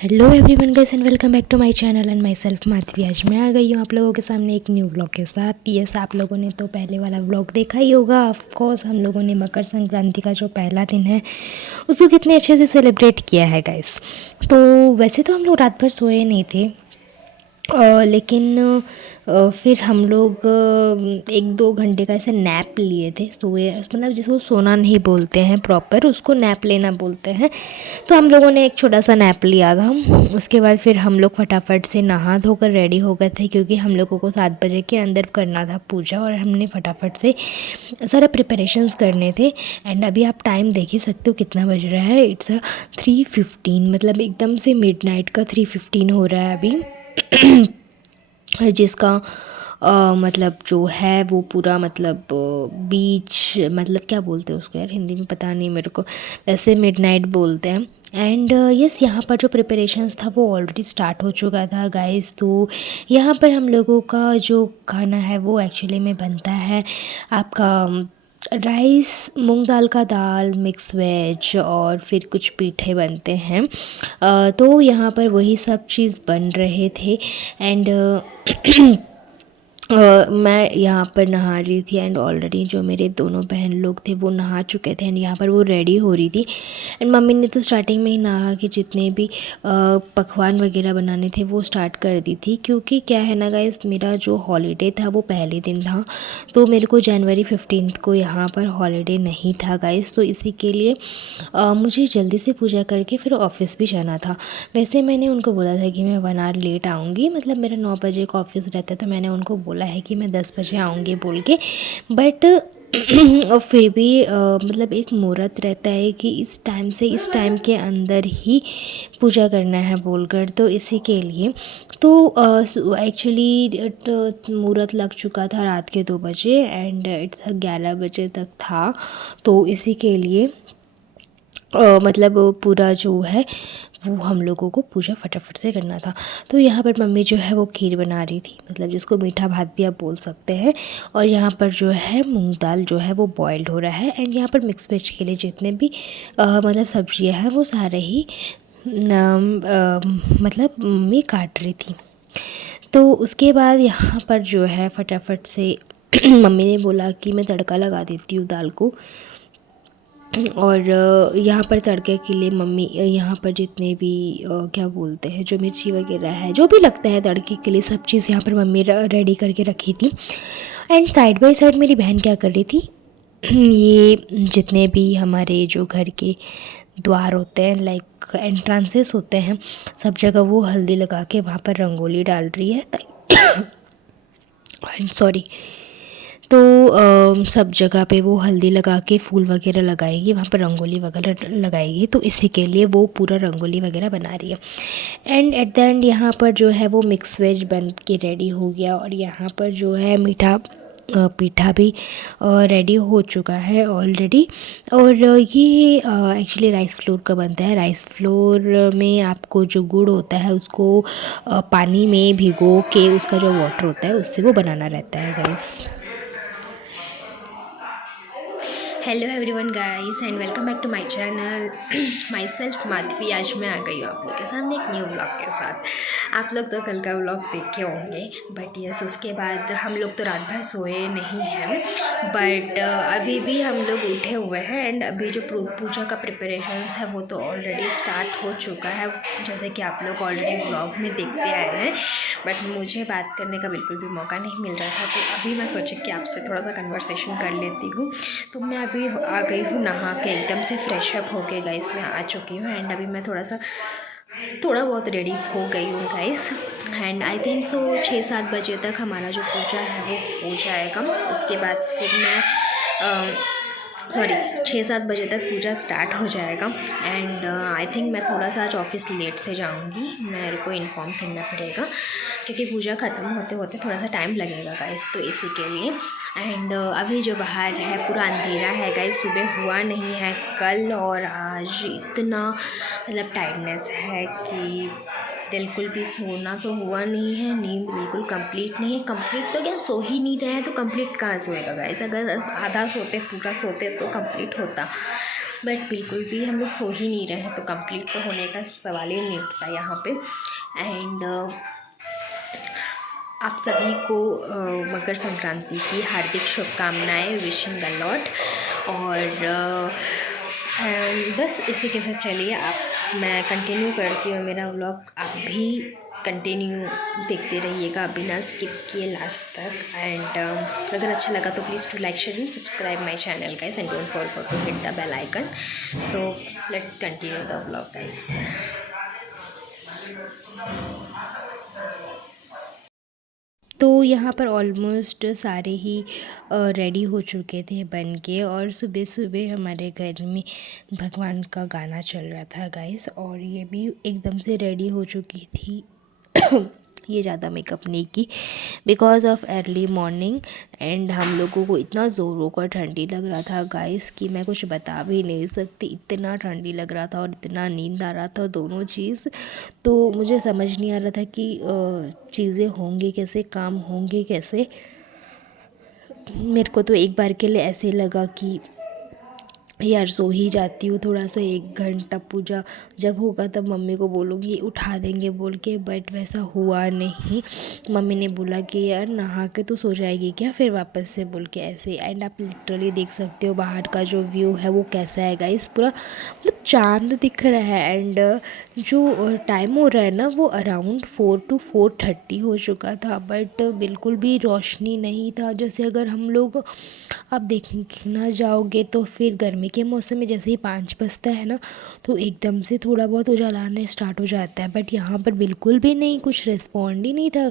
Hello everyone guys and welcome back to my channel and myself Madhavi. आज मैं आ गई हूँ आप लोगों के सामने एक न्यू व्लॉग के साथ। यस, आप लोगों ने तो पहले वाला व्लॉग देखा ही होगा। ऑफ कोर्स हम लोगों ने मकर संक्रांति का जो पहला दिन है उसको कितने अच्छे से सेलिब्रेट किया है गाइस। तो वैसे तो हम लोग रात भर सोए नहीं थे, लेकिन फिर हम लोग 1-2 घंटे का ऐसे नैप लिए थे। सोए मतलब जिसको सोना नहीं बोलते हैं प्रॉपर, उसको नैप लेना बोलते हैं। तो हम लोगों ने एक छोटा सा नैप लिया था। उसके बाद फिर हम लोग फटाफट से नहा धोकर रेडी हो गए थे, क्योंकि हम लोगों को 7 बजे के अंदर करना था पूजा, और हमने फटाफट से सारे प्रिपरेशंस करने थे। एंड अभी आप टाइम देख ही सकते हो कितना बज रहा है। इट्स 3:15, मतलब एकदम से मिडनाइट का 3:15 हो रहा है अभी। जिसका मतलब जो है वो पूरा मतलब बीच, मतलब क्या बोलते हैं उसको यार, हिंदी में पता नहीं मेरे को, वैसे मिडनाइट बोलते हैं। एंड यस, यहाँ पर जो प्रिपरेशंस था वो ऑलरेडी स्टार्ट हो चुका था गाइस। तो यहाँ पर हम लोगों का जो खाना है वो एक्चुअली में बनता है आपका राइस, मूंग दाल का दाल, मिक्स वेज, और फिर कुछ पीठे बनते हैं। तो यहाँ पर वही सब चीज़ बन रहे थे। एंड मैं यहाँ पर नहा रही थी, एंड ऑलरेडी जो मेरे दोनों बहन लोग थे वो नहा चुके थे, एंड यहाँ पर वो रेडी हो रही थी। एंड मम्मी ने तो स्टार्टिंग में ही नहा कि जितने भी पकवान वगैरह बनाने थे वो स्टार्ट कर दी थी। क्योंकि क्या है ना गाइस, मेरा जो हॉलीडे था वो पहले दिन था, तो मेरे को जनवरी 15 को यहाँ पर हॉलीडे नहीं था गाइस। तो इसी के लिए मुझे जल्दी से पूजा करके फिर ऑफिस भी जाना था। वैसे मैंने उनको बोला था कि मैं 1 आवर लेट आऊँगी, मतलब मेरा 9 बजे का ऑफिस रहता है, तो मैंने उनको बोला है कि मैं 10 बजे आऊँगी बोल के। बट और फिर भी मतलब एक मुहूर्त रहता है कि इस टाइम से इस टाइम के अंदर ही पूजा करना है बोलकर, तो इसी के लिए तो एक्चुअली मुहूर्त लग चुका था रात के 2 बजे, एंड इट्स 11 बजे तक था। तो इसी के लिए मतलब पूरा जो है वो हम लोगों को पूजा फटाफट से करना था। तो यहाँ पर मम्मी जो है वो खीर बना रही थी, मतलब जिसको मीठा भात भी आप बोल सकते हैं। और यहाँ पर जो है मूंग दाल जो है वो बॉइल्ड हो रहा है। एंड यहाँ पर मिक्स वेज के लिए जितने भी मतलब सब्जियाँ हैं वो सारे ही मतलब मम्मी काट रही थी। तो उसके बाद यहाँ पर जो है फटाफट से मम्मी ने बोला कि मैं तड़का लगा देती हूँ दाल को। और यहाँ पर तड़के के लिए मम्मी यहाँ पर जितने भी क्या बोलते हैं, जो मिर्ची वगैरह है, जो भी लगता है तड़के के लिए, सब चीज़ यहाँ पर मम्मी रेडी करके रखी थी। एंड साइड बाय साइड मेरी बहन क्या कर रही थी, ये जितने भी हमारे जो घर के द्वार होते हैं, लाइक एंट्रांसेस होते हैं, सब जगह वो हल्दी लगा के वहाँ पर रंगोली डाल रही है। सॉरी। तो सब जगह पे वो हल्दी लगा के फूल वगैरह लगाएगी, वहाँ पर रंगोली वगैरह लगाएगी, तो इसी के लिए वो पूरा रंगोली वगैरह बना रही है। एंड एट द एंड यहाँ पर जो है वो मिक्स वेज बन के रेडी हो गया, और यहाँ पर जो है मीठा पीठा भी रेडी हो चुका है ऑलरेडी। और ये एक्चुअली राइस फ्लोर का बनता है। राइस फ्लोर में आपको जो गुड़ होता है उसको पानी में भिगो के उसका जो वाटर होता है उससे वो बनाना रहता है guys. Hello everyone guys and welcome back to my channel, myself Madhavi. आज मैं आ गई हूँ आप लोग के सामने एक न्यू व्लॉग के साथ। आप लोग तो कल का व्लॉग देखे होंगे, बट यस, उसके बाद हम लोग तो रात भर सोए नहीं हैं, बट अभी भी हम लोग उठे हुए हैं। एंड अभी जो पूजा का प्रिपरेशन है वो तो ऑलरेडी स्टार्ट हो चुका है, जैसे कि आप लोग ऑलरेडी व्लॉग में देखते आए हैं। बट मुझे बात करने का बिल्कुल भी मौका नहीं मिल रहा था, तो अभी मैं सोची कि आपसे थोड़ा सा कन्वर्सेशन कर लेती हूँ। तो मैं अभी आ गई हूँ नहा के, एकदम से फ्रेश अप होके गाइस मैं आ चुकी हूँ। एंड अभी मैं थोड़ा बहुत रेडी हो गई हूँ guys. And I think so 6-7 बजे तक हमारा जो पूजा है वो हो जाएगा। उसके बाद फिर मैं सॉरी 6-7 बजे तक पूजा स्टार्ट हो जाएगा। एंड आई थिंक मैं थोड़ा सा आज ऑफिस लेट से जाऊँगी, मेरे को इन्फॉर्म करना पड़ेगा, क्योंकि पूजा ख़त्म होते होते थोड़ा सा टाइम लगेगा गाइस, तो इसी के लिए। एंड अभी जो बाहर है पूरा अंधेरा है गाइस, सुबह हुआ नहीं है कल, और आज इतना मतलब टायर्डनेस है कि बिल्कुल भी सोना तो हुआ नहीं है, नींद बिल्कुल कंप्लीट नहीं है। कंप्लीट तो क्या, सो ही नहीं रहे हैं तो कंप्लीट कहाँ से होएगा गाइस। अगर आधा सोते पूरा सोते तो कंप्लीट होता। बट बिल्कुल भी हम लोग सो ही नहीं रहे हैं, तो कंप्लीट तो होने का सवाल ही नहीं उठता यहाँ पे। एंड आप सभी को मकर संक्रांति की हार्दिक शुभकामनाएं, विशिंग अ लॉट। और बस इसी के साथ चलिए मैं कंटिन्यू करती हूँ मेरा व्लॉग। आप भी कंटिन्यू देखते रहिएगा बिना स्किप किए लास्ट तक। एंड अगर अच्छा लगा तो please to like, share and subscribe my channel guys, and don't forget to hit the bell icon. So let's continue the vlog guys. तो यहाँ पर ऑलमोस्ट सारे ही रेडी हो चुके थे बन के, और सुबह सुबह हमारे घर में भगवान का गाना चल रहा था गाइस, और ये भी एकदम से रेडी हो चुकी थी। ये ज़्यादा मेकअप नहीं की because of early morning. And हम लोगों को इतना ज़ोरों का ठंडी लग रहा था गाइस कि मैं कुछ बता भी नहीं सकती, इतना ठंडी लग रहा था और इतना नींद आ रहा था, दोनों चीज़। तो मुझे समझ नहीं आ रहा था कि चीज़ें होंगी कैसे, काम होंगे कैसे। मेरे को तो एक बार के लिए ऐसे लगा कि यार सो ही जाती हूँ थोड़ा सा, 1 घंटा पूजा जब होगा तब मम्मी को बोलूँगी उठा देंगे बोल के, बट वैसा हुआ नहीं। मम्मी ने बोला कि यार नहा के तो सो जाएगी क्या फिर वापस से बोल के ऐसे। एंड आप लिटरली देख सकते हो बाहर का जो व्यू है वो कैसा है गाइस, पूरा मतलब चांद दिख रहा है। एंड जो टाइम हो रहा है ना वो अराउंड 4 to 4:30 हो चुका था, बट बिल्कुल भी रोशनी नहीं था। जैसे अगर हम लोग आप देखना जाओगे तो फिर गर्मी के मौसम में जैसे ही 5 बजता है ना तो एकदम से थोड़ा बहुत उजाला आने स्टार्ट हो जाता है, बट यहाँ पर बिल्कुल भी नहीं, कुछ रिस्पॉन्ड ही नहीं था।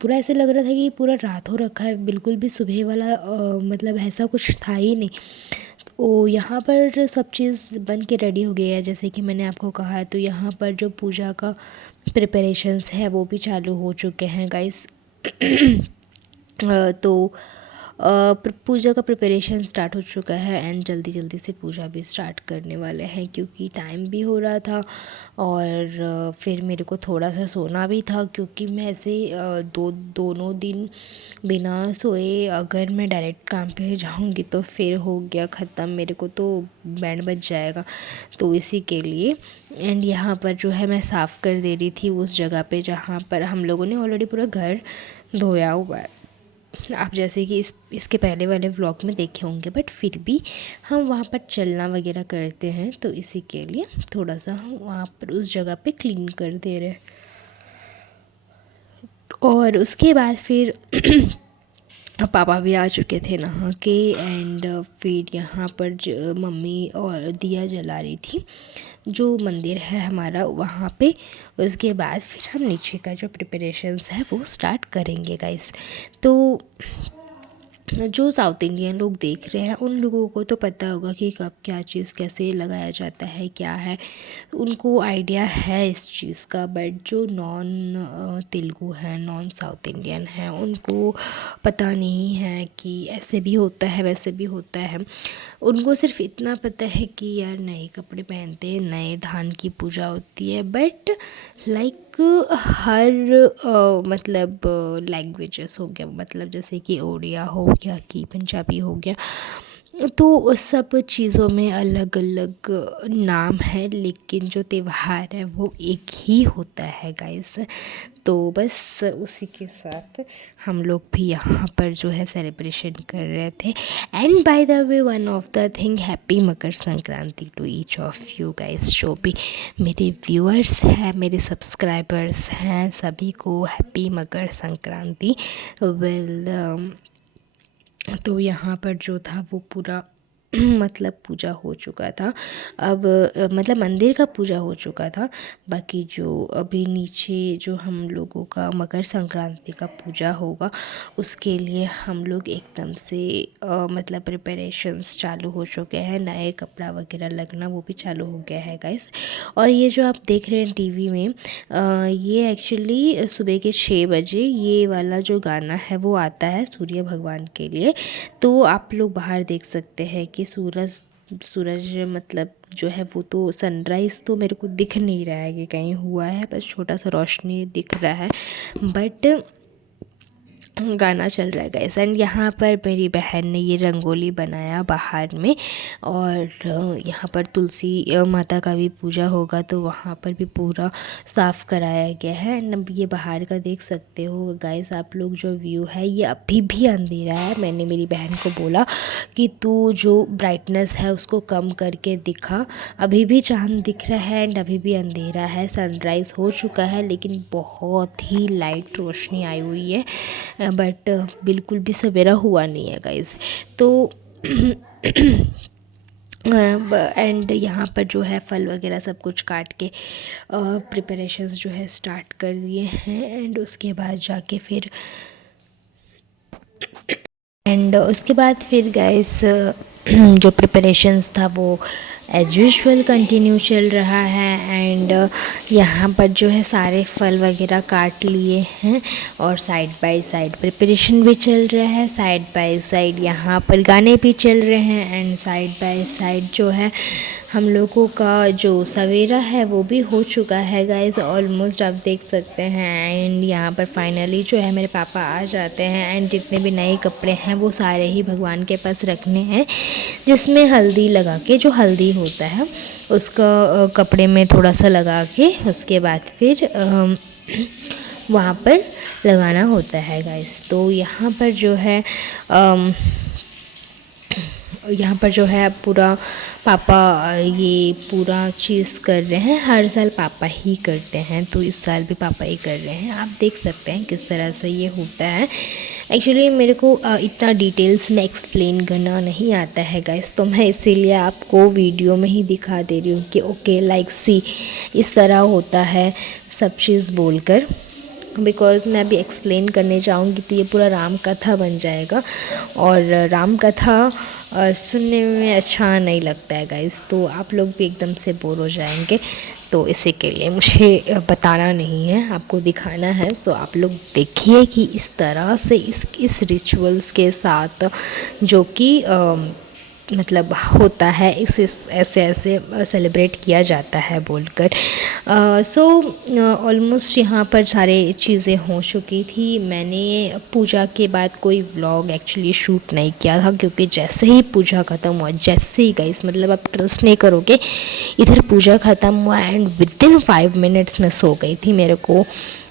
पूरा ऐसे लग रहा था कि पूरा रात हो रखा है, बिल्कुल भी सुबह वाला मतलब ऐसा कुछ था ही नहीं। तो यहाँ पर सब चीज़ बन के रेडी हो गई है जैसे कि मैंने आपको कहा है। तो यहाँ पर जो पूजा का प्रिपरेशंस है वो भी चालू हो चुके हैं गाइस। तो पूजा का प्रिपरेशन स्टार्ट हो चुका है, एंड जल्दी जल्दी से पूजा भी स्टार्ट करने वाले हैं क्योंकि टाइम भी हो रहा था। और फिर मेरे को थोड़ा सा सोना भी था क्योंकि मैं ऐसे दोनों दिन बिना सोए अगर मैं डायरेक्ट काम पे जाऊंगी तो फिर हो गया ख़त्म, मेरे को तो बैंड बज जाएगा। तो इसी के लिए एंड यहाँ पर जो है मैं साफ़ कर दे रही थी उस जगह पे जहाँ पर हम लोगों ने ऑलरेडी पूरा घर धोया हुआ है। आप जैसे कि इसके पहले वाले व्लॉग में देखे होंगे, बट फिर भी हम वहाँ पर चलना वगैरह करते हैं तो इसी के लिए थोड़ा सा हम वहाँ पर उस जगह पे क्लीन कर दे रहे हैं। और उसके बाद फिर पापा भी आ चुके थे नहा के। एंड फिर यहाँ पर मम्मी और दिया जला रही थी जो मंदिर है हमारा वहाँ पे। उसके बाद फिर हम नीचे का जो प्रिपरेशंस है वो स्टार्ट करेंगे गाइस। तो जो साउथ इंडियन लोग देख रहे हैं उन लोगों को तो पता होगा कि कब क्या चीज़ कैसे लगाया जाता है क्या है, उनको आइडिया है इस चीज़ का। बट जो नॉन तेलुगु है, नॉन साउथ इंडियन है, उनको पता नहीं है कि ऐसे भी होता है वैसे भी होता है। उनको सिर्फ इतना पता है कि यार नए कपड़े पहनते हैं, नए धान की पूजा होती है। बट लाइक हर मतलब लैंग्वेजेस हो गया, मतलब जैसे कि ओडिया हो गया कि पंजाबी हो गया, तो उस सब चीज़ों में अलग अलग नाम है, लेकिन जो त्यौहार है वो एक ही होता है गाइस। तो बस उसी के साथ हम लोग भी यहाँ पर जो है सेलिब्रेशन कर रहे थे। And by the way one of the thing, happy Makar Sankranti to each of you guys. जो भी मेरे व्यूअर्स हैं, मेरे सब्सक्राइबर्स हैं, सभी को हैप्पी मकर संक्रांति। वेल तो यहाँ पर जो था वो पूरा मतलब पूजा हो चुका था। अब मतलब मंदिर का पूजा हो चुका था। बाकी जो अभी नीचे जो हम लोगों का मकर संक्रांति का पूजा होगा उसके लिए हम लोग एकदम से मतलब प्रिपरेशंस चालू हो चुके हैं, नए कपड़ा वगैरह लगना वो भी चालू हो गया है गाइस। और ये जो आप देख रहे हैं टीवी में ये एक्चुअली सुबह के 6 बजे ये वाला जो गाना है वो आता है सूर्य भगवान के लिए। तो आप लोग बाहर देख सकते हैं कि सूरज मतलब जो है वो तो सनराइज़ तो मेरे को दिख नहीं रहा है कि कहीं हुआ है, बस छोटा सा रोशनी दिख रहा है। बट गाना चल रहा है गाइस। एंड यहाँ पर मेरी बहन ने ये रंगोली बनाया बाहर में, और यहाँ पर तुलसी माता का भी पूजा होगा तो वहाँ पर भी पूरा साफ़ कराया गया है। एंड अब ये बाहर का देख सकते हो गाइस आप लोग, जो व्यू है ये अभी भी अंधेरा है। मैंने मेरी बहन को बोला कि तू जो ब्राइटनेस है उसको कम करके दिखा, अभी भी चांद दिख रहा है एंड अभी भी अंधेरा है। सनराइज़ हो चुका है लेकिन बहुत ही लाइट रोशनी आई हुई है, बट बिल्कुल भी सवेरा हुआ नहीं है गाइस। तो एंड यहाँ पर जो है फल वगैरह सब कुछ काट के प्रिपरेशंस जो है स्टार्ट कर दिए हैं। एंड उसके बाद फिर गाइस जो प्रिपरेशंस था वो एज़ यूजुअल कंटिन्यू चल रहा है। एंड यहाँ पर जो है सारे फल वगैरह काट लिए हैं और साइड बाय साइड प्रिपरेशन भी चल रहा है, साइड बाय साइड यहाँ पर गाने भी चल रहे हैं। एंड साइड बाय साइड जो है हम लोगों का जो सवेरा है वो भी हो चुका है गाइस, ऑलमोस्ट आप देख सकते हैं। एंड यहाँ पर फाइनली जो है मेरे पापा आ जाते हैं। एंड जितने भी नए कपड़े हैं वो सारे ही भगवान के पास रखने हैं, जिसमें हल्दी लगा के, जो हल्दी होता है उसका कपड़े में थोड़ा सा लगा के उसके बाद फिर वहाँ पर लगाना होता है गाइस। तो यहाँ पर जो है पूरा पापा ये पूरा चीज़ कर रहे हैं। हर साल पापा ही करते हैं तो इस साल भी पापा ही कर रहे हैं। आप देख सकते हैं किस तरह से ये होता है। एक्चुअली मेरे को इतना डिटेल्स में एक्सप्लेन करना नहीं आता है गाइस, तो मैं इसीलिए आपको वीडियो में ही दिखा दे रही हूँ कि ओके लाइक सी इस तरह होता है सब चीज़ बोलकर। बिकॉज़ मैं अभी एक्सप्लेन करने जाऊँगी तो ये पूरा राम कथा बन जाएगा, और राम कथा सुनने में अच्छा नहीं लगता है गाइस, तो आप लोग भी एकदम से बोर हो जाएंगे। तो इसी के लिए मुझे बताना नहीं है, आपको दिखाना है। सो आप लोग देखिए कि इस तरह से इस रिचुअल्स के साथ जो कि मतलब होता है, ऐसे सेलिब्रेट किया जाता है बोलकर। सो ऑलमोस्ट यहाँ पर सारे चीज़ें हो चुकी थी। मैंने पूजा के बाद कोई व्लॉग एक्चुअली शूट नहीं किया था, क्योंकि जैसे ही पूजा ख़त्म हुआ, जैसे ही गाइस मतलब आप ट्रस्ट नहीं करोगे, इधर पूजा ख़त्म हुआ एंड विदिन 5 मिनट्स मैं सो गई थी। मेरे को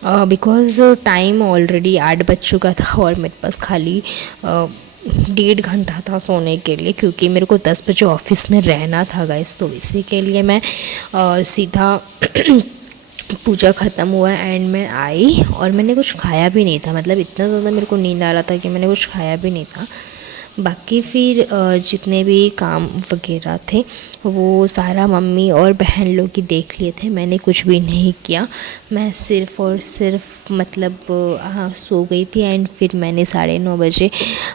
बिकॉज़ टाइम ऑलरेडी 8 बज चुका था और मेरे पास खाली 1.5 घंटा था सोने के लिए, क्योंकि मेरे को 10 बजे ऑफिस में रहना था गाइस। तो इसी के लिए मैं सीधा पूजा ख़त्म हुआ एंड मैं आई, और मैंने कुछ खाया भी नहीं था। मतलब इतना ज़्यादा मेरे को नींद आ रहा था कि मैंने कुछ खाया भी नहीं था। बाकी फिर जितने भी काम वगैरह थे वो सारा मम्मी और बहन लोग ही देख लिए थे, मैंने कुछ भी नहीं किया। मैं सिर्फ़ और सिर्फ मतलब सो गई थी। एंड फिर मैंने 9:30 बजे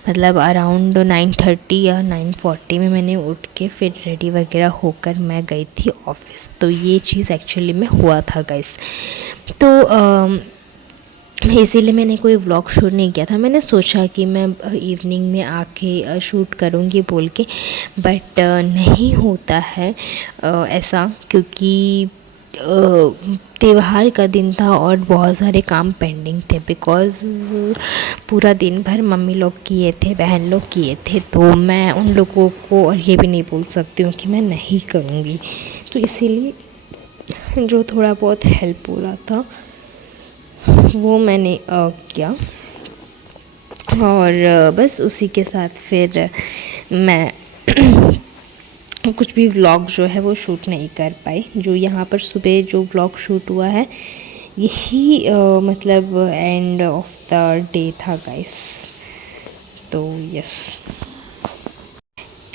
मतलब अराउंड 9:30 या 9:40 में मैंने उठ के फिर रेडी वगैरह होकर मैं गई थी ऑफिस। तो ये चीज़ एक्चुअली में हुआ था गाइस। तो इसीलिए मैंने कोई व्लॉग शूट नहीं किया था। मैंने सोचा कि मैं इवनिंग में आके शूट करूँगी बोल के, बट नहीं होता है ऐसा, क्योंकि त्यौहार का दिन था और बहुत सारे काम पेंडिंग थे। बिकॉज़ पूरा दिन भर मम्मी लोग किए थे, बहन लोग किए थे, तो मैं उन लोगों को और ये भी नहीं बोल सकती हूँ कि मैं नहीं करूँगी। तो इसीलिए जो थोड़ा बहुत हेल्प हो रहा था वो मैंने किया, और बस उसी के साथ फिर मैं कुछ भी व्लॉग जो है वो शूट नहीं कर पाई। जो यहाँ पर सुबह जो व्लॉग शूट हुआ है यही मतलब एंड ऑफ द डे था गाइस। तो यस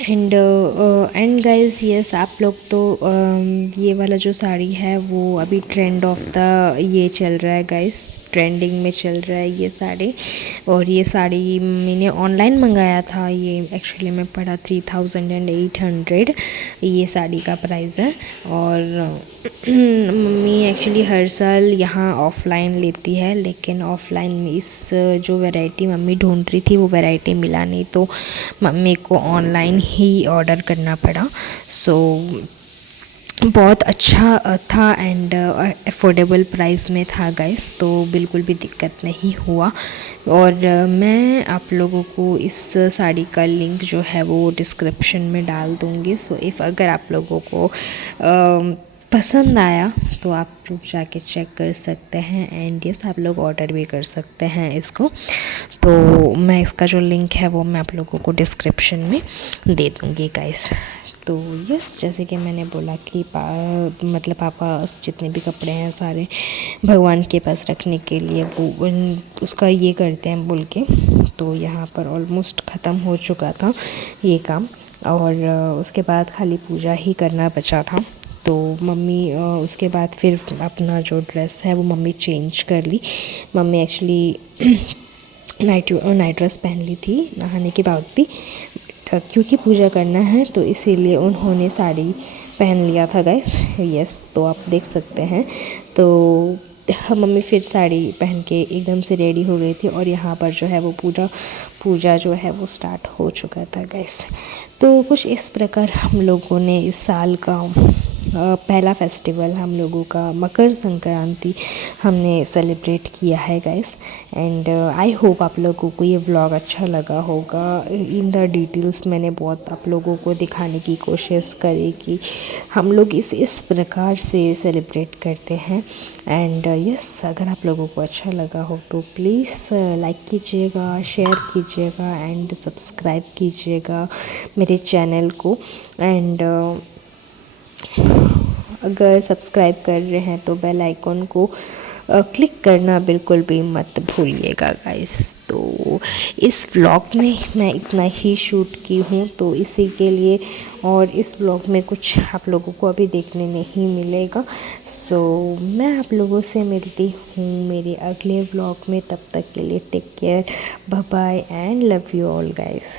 एंड गाइस यस, आप लोग तो ये वाला जो साड़ी है वो अभी ट्रेंड ऑफ द ये चल रहा है गाइस, ट्रेंडिंग में चल रहा है ये साड़ी। और ये साड़ी मैंने ऑनलाइन मंगाया था, ये एक्चुअली में पड़ा 3800 ये साड़ी का प्राइस है। और मम्मी एक्चुअली हर साल यहाँ ऑफ़लाइन लेती है, लेकिन ऑफ़लाइन में इस जो वैरायटी मम्मी ढूंढ रही थी वो वैरायटी मिला नहीं, तो मम्मी को ऑनलाइन ही ऑर्डर करना पड़ा। सो बहुत अच्छा था एंड अफोर्डेबल प्राइस में था गाइस, तो बिल्कुल भी दिक्कत नहीं हुआ। और मैं आप लोगों को इस साड़ी का लिंक जो है वो डिस्क्रिप्शन में डाल दूँगी। सो इफ़ अगर आप लोगों को पसंद आया तो आप लोग जाके चेक कर सकते हैं एंड यस आप लोग ऑर्डर भी कर सकते हैं इसको। तो मैं इसका जो लिंक है वो मैं आप लोगों को डिस्क्रिप्शन में दे दूँगी गाइस। तो यस जैसे कि मैंने बोला कि मतलब पापा जितने भी कपड़े हैं सारे भगवान के पास रखने के लिए वो उसका ये करते हैं बोल के। तो यहाँ पर ऑलमोस्ट ख़त्म हो चुका था ये काम और उसके बाद खाली पूजा ही करना बचा था। तो मम्मी उसके बाद फिर अपना जो ड्रेस है वो मम्मी चेंज कर ली। मम्मी एक्चुअली नाइट ड्रेस पहन ली थी नहाने के बाद भी, क्योंकि पूजा करना है तो इसीलिए उन्होंने साड़ी पहन लिया था गाइस। यस तो आप देख सकते हैं। तो मम्मी फिर साड़ी पहन के एकदम से रेडी हो गई थी और यहाँ पर जो है वो पूजा जो है वो स्टार्ट हो चुका था गाइस। तो कुछ इस प्रकार हम लोगों ने इस साल का पहला फेस्टिवल हम लोगों का मकर संक्रांति हमने सेलिब्रेट किया है गाइस। एंड आई होप आप लोगों को ये व्लॉग अच्छा लगा होगा। इन द डिटेल्स मैंने बहुत आप लोगों को दिखाने की कोशिश करी कि हम लोग इस प्रकार से सेलिब्रेट करते हैं। एंड यस अगर आप लोगों को अच्छा लगा हो तो प्लीज़ लाइक कीजिएगा, शेयर कीजिएगा एंड सब्सक्राइब कीजिएगा मेरे चैनल को। एंड अगर सब्सक्राइब कर रहे हैं तो बेल आइकॉन को क्लिक करना बिल्कुल भी मत भूलिएगा गाइस। तो इस व्लॉग में मैं इतना ही शूट की हूँ तो इसी के लिए, और इस व्लॉग में कुछ आप लोगों को अभी देखने नहीं मिलेगा। सो मैं आप लोगों से मिलती हूँ मेरे अगले व्लॉग में। तब तक के लिए take care, bye bye and love you all guys.